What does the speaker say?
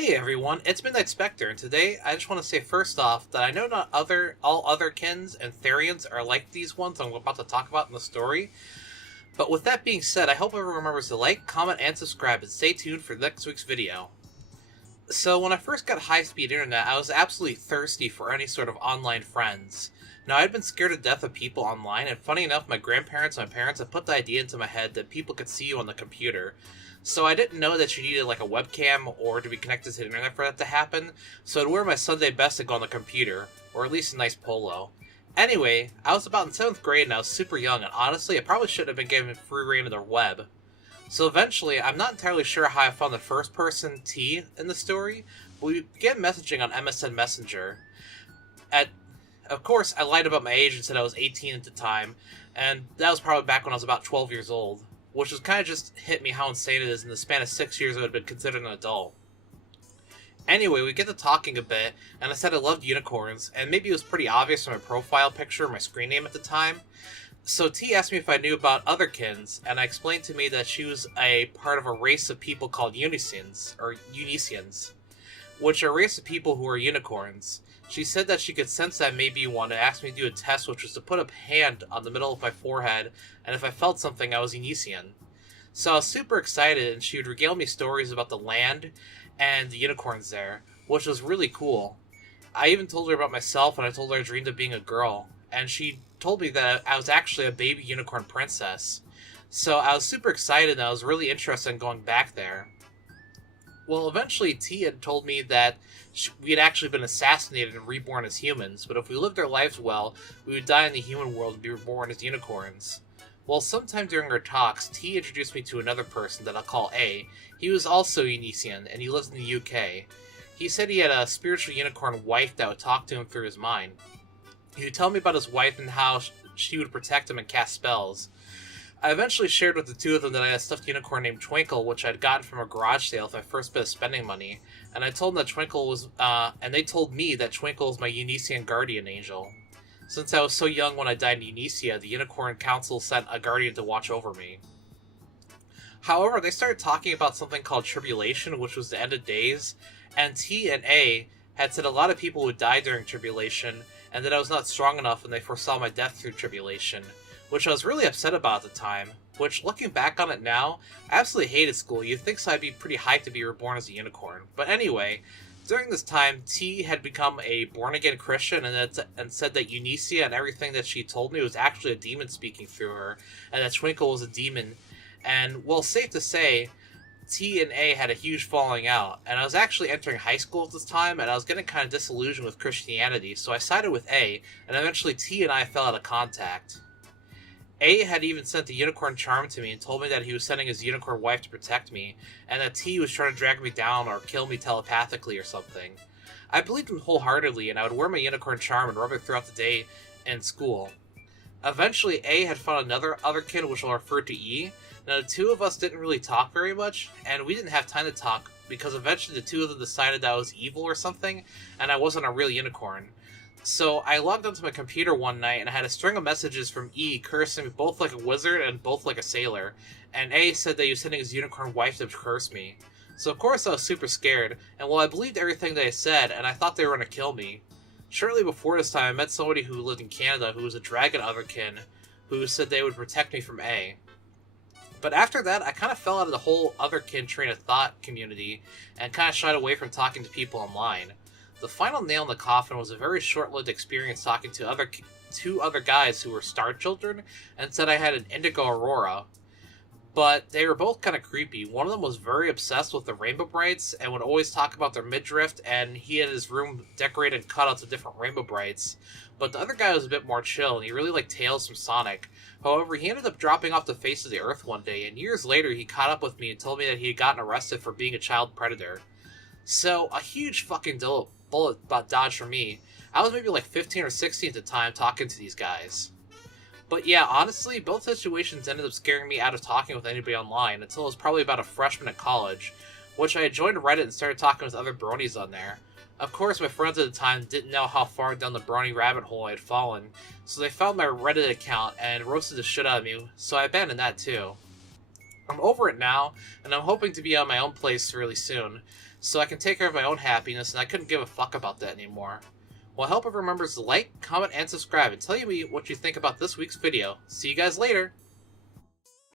Hey everyone, it's Midnight Specter, and today I just want to say first off that I know not all Otherkins and Therians are like these ones I'm about to talk about in the story, but with that being said, I hope everyone remembers to like, comment, and subscribe, and stay tuned for next week's video. So when I first got high-speed internet, I was absolutely thirsty for any sort of online friends. Now, I'd been scared to death of people online, and funny enough, my grandparents and my parents had put the idea into my head that people could see you on the computer. So I didn't know that you needed like a webcam or to be connected to the internet for that to happen, so I'd wear my Sunday best to go on the computer, or at least a nice polo. Anyway, I was about in 7th grade and I was super young, and honestly, I probably shouldn't have been given free reign of the web. So eventually, I'm not entirely sure how I found the first person T in the story, but we began messaging on MSN Messenger. Of course, I lied about my age and said I was 18 at the time, and that was probably back when I was about 12 years old, which was kind of just hit me how insane it is in the span of 6 years I would have been considered an adult. Anyway, we get to talking a bit, and I said I loved unicorns, and maybe it was pretty obvious from my profile picture or my screen name at the time. So T asked me if I knew about Otherkins, and I explained to me that she was a part of a race of people called Unicians, which are a race of people who are unicorns. She said that she could sense that maybe one and asked me to do a test, which was to put a hand on the middle of my forehead, and if I felt something, I was Unician. So I was super excited, and she would regale me stories about the land and the unicorns there, which was really cool. I even told her about myself, and I told her I dreamed of being a girl, and she told me that I was actually a baby unicorn princess. So I was super excited, and I was really interested in going back there. Well, eventually T had told me that we had actually been assassinated and reborn as humans, but if we lived our lives well, we would die in the human world and be reborn as unicorns. Well, sometime during our talks, T introduced me to another person that I'll call A. He was also Unician, and he lives in the UK. He said he had a spiritual unicorn wife that would talk to him through his mind. He would tell me about his wife and how she would protect him and cast spells. I eventually shared with the two of them that I had a stuffed unicorn named Twinkle, which I'd gotten from a garage sale with my first bit of spending money, and I told them that Twinkle was, and they told me that Twinkle was my Unician guardian angel. Since I was so young when I died in Unicia, the Unicorn Council sent a guardian to watch over me. However, they started talking about something called Tribulation, which was the end of days, and T and A had said a lot of people would die during Tribulation, and that I was not strong enough and they foresaw my death through Tribulation, which I was really upset about at the time, which, looking back on it now, I absolutely hated school. You'd think so I'd be pretty hyped to be reborn as a unicorn. But anyway, during this time, T had become a born-again Christian and said that Unicia and everything that she told me was actually a demon speaking through her, and that Twinkle was a demon. And, well, safe to say, T and A had a huge falling out, and I was actually entering high school at this time, and I was getting kind of disillusioned with Christianity, so I sided with A, and eventually T and I fell out of contact. A had even sent the unicorn charm to me and told me that he was sending his unicorn wife to protect me, and that T was trying to drag me down or kill me telepathically or something. I believed him wholeheartedly, and I would wear my unicorn charm and rub it throughout the day in school. Eventually, A had found another Otherkin, which I'll refer to E. Now, the two of us didn't really talk very much, and we didn't have time to talk, because eventually the two of them decided that I was evil or something, and I wasn't a real unicorn. So I logged onto my computer one night and I had a string of messages from E cursing me both like a wizard and both like a sailor, and A said that he was sending his unicorn wife to curse me. So of course I was super scared, and well, I believed everything they said, and I thought they were going to kill me. Shortly before this time, I met somebody who lived in Canada who was a dragon Otherkin, who said they would protect me from A. But after that, I kind of fell out of the whole Otherkin train of thought community, and kind of shied away from talking to people online. The final nail in the coffin was a very short-lived experience talking to two other guys who were star children and said I had an indigo aurora. But they were both kind of creepy. One of them was very obsessed with the Rainbow Brights and would always talk about their midriff, and he had his room decorated and cutouts of different Rainbow Brights. But the other guy was a bit more chill, and he really liked Tails from Sonic. However, he ended up dropping off the face of the earth one day, and years later he caught up with me and told me that he had gotten arrested for being a child predator. So, a huge fucking bullet dodge for me. I was maybe like 15 or 16 at the time talking to these guys. But yeah, honestly, both situations ended up scaring me out of talking with anybody online until I was probably about a freshman at college, which I had joined Reddit and started talking with other bronies on there. Of course, my friends at the time didn't know how far down the brony rabbit hole I had fallen, so they found my Reddit account and roasted the shit out of me, so I abandoned that too. I'm over it now, and I'm hoping to be on my own place really soon. so I can take care of my own happiness, and I couldn't give a fuck about that anymore. Well, I hope everyone remembers to like, comment, and subscribe, and tell me what you think about this week's video. See you guys later!